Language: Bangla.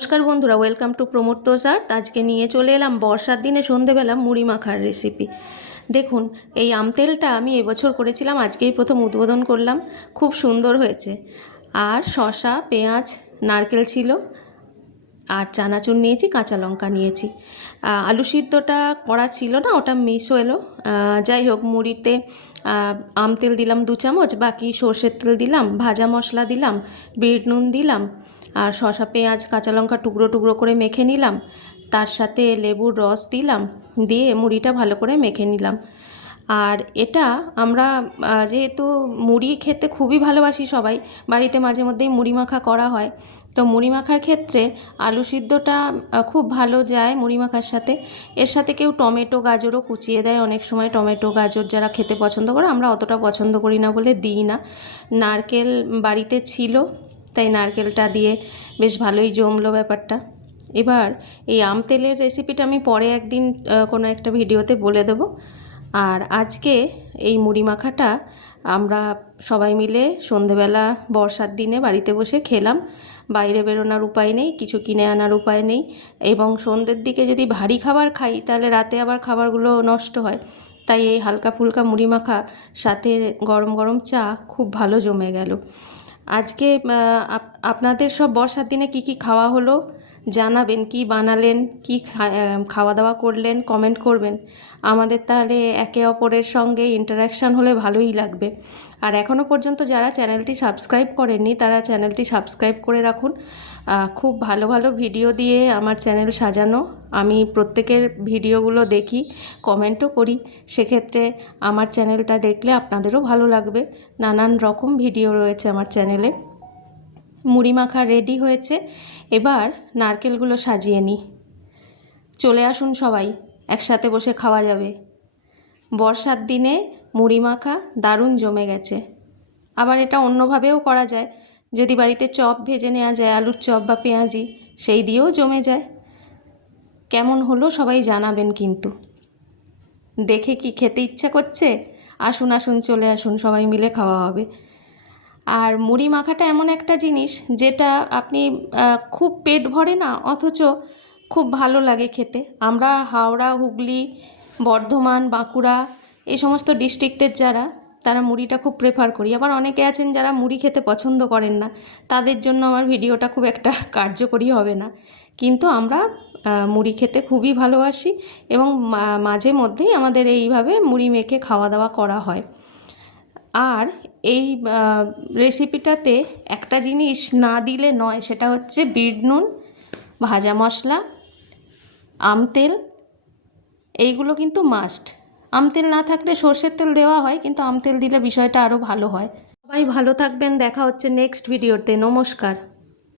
নমস্কার বন্ধুরা ওয়েলকাম টু প্রমোদ তোষার আজকে নিয়ে চলে এলাম বর্ষার দিনে সন্ধেবেলা মুড়ি মাখার রেসিপি দেখুন, এই আম তেলটা আমি এবছর করেছিলাম, আজকেই প্রথম উদ্বোধন করলাম। খুব সুন্দর হয়েছে। আর শসা, পেঁয়াজ, নারকেল ছিল। আর চানাচুর নিয়েছি, কাঁচা লঙ্কা নিয়েছি। আলু সিদ্ধটা করা ছিল না, ওটা মিসও এলো যাই হোক, মুড়িতে আম তেল দিলাম দু চামচ, বাকি সর্ষের তেল দিলাম, ভাজা মশলা দিলাম, বিট নুন দিলাম আর শসা, পেঁয়াজ, কাঁচা লঙ্কা টুকরো টুকরো করে মেখে নিলাম। তার সাথে লেবুর রস দিলাম, দিয়ে মুড়িটা ভালো করে মেখে নিলাম। আর এটা আমরা যেহেতু মুড়ি খেতে খুবই ভালোবাসি সবাই, বাড়িতে মাঝে মধ্যেই মুড়ি মাখা করা হয়। তো মুড়ি মাখার ক্ষেত্রে আলু সিদ্ধটা খুব ভালো যায় মুড়ি মাখার সাথে। এর সাথে কেউ টমেটো, গাজরও কুচিয়ে দেয় অনেক সময়। টমেটো, গাজর যারা খেতে পছন্দ করে, আমরা অতটা পছন্দ করি না বলে দিই না। নারকেল বাড়িতে ছিল তাই নারকেলটা দিয়ে বেশ ভালোই জমলো ব্যাপারটা। এবার এই আম তেলের রেসিপিটা আমি পরে একদিন কোনো একটা ভিডিওতে বলে দেবো। আর আজকে এই মুড়ি মাখাটা আমরা সবাই মিলে সন্ধেবেলা বর্ষার দিনে বাড়িতে বসে খেলাম। বাইরে বেরোনোর উপায় নেই, কিছু কিনে আনার উপায় নেই। এবং সন্ধ্যের দিকে যদি ভারী খাবার খাই, তাহলে রাতে আবার খাবারগুলো নষ্ট হয়। তাই এই হালকা ফুলকা মুড়ি মাখা, সাথে গরম গরম চা, খুব ভালো জমে গেল। আজকে আপ- আপনাদের সব বর্ষার দিনে কী কী খাওয়া হলো? জানাবেন, কি বানালেন, কি খাওয়া দাওয়া করলেন কমেন্ট করবেন। আমাদের তাহলে একে অপরের সঙ্গে ইন্টারাকশান হলে ভালোই লাগবে। আর এখনও পর্যন্ত যারা চ্যানেলটি সাবস্ক্রাইব করেননি, তারা চ্যানেলটি সাবস্ক্রাইব করে রাখুন। খুব ভালো ভালো ভিডিও দিয়ে আমার চ্যানেল সাজানো। আমি প্রত্যেকের ভিডিওগুলো দেখি কমেন্টও করি। সেক্ষেত্রে আমার চ্যানেলটা দেখলে আপনাদেরও ভালো লাগবে। নানান রকম ভিডিও রয়েছে আমার চ্যানেলে। মুড়ি মাখা রেডি হয়েছে। এবার নারকেলগুলো সাজিয়ে নিই চলে আসুন সবাই, একসাথে বসে খাওয়া যাবে। বর্ষার দিনে মুড়ি মাখা দারুণ জমে গেছে। আবার এটা অন্যভাবেও করা যায়। যদি বাড়িতে চপ ভেজে নেওয়া যায়, আলুর চপ বা পেঁয়াজি, সেই দিয়েও জমে যায়। কেমন হলো সবাই জানাবেন কিন্তু। দেখে কি খেতে ইচ্ছা করছে? আসুন আসুন, চলে আসুন, সবাই মিলে খাওয়া হবে। আর মুড়ি মাখাটা এমন একটা জিনিস যেটা আপনি খুব পেট ভরে না, অথচ খুব ভালো লাগে খেতে। আমরা হাওড়া, হুগলি, বর্ধমান, বাঁকুড়া এই সমস্ত ডিস্ট্রিক্টের যারা, তারা মুড়িটা খুব প্রেফার করি। আবার অনেকে আছেন যারা মুড়ি খেতে পছন্দ করেন না, তাদের জন্য আমার ভিডিওটা খুব একটা কার্যকরী হবে না। কিন্তু আমরা মুড়ি খেতে খুবই ভালোবাসি এবং মাঝে মধ্যেই আমাদের এইভাবে মুড়ি মেখে খাওয়া দাওয়া করা হয়। আর এই রেসিপিটাতে একটা জিনিস না দিলে নয়, সেটা হচ্ছে বিট নুন, ভাজা মশলা, আম তেল, এইগুলো কিন্তু মাস্ট আম তেল না থাকলে সর্ষের তেল দেওয়া হয়, কিন্তু আম তেল দিলে বিষয়টা আরও ভালো হয়। সবাই ভালো থাকবেন, দেখা হচ্ছে নেক্সট ভিডিওতে নমস্কার।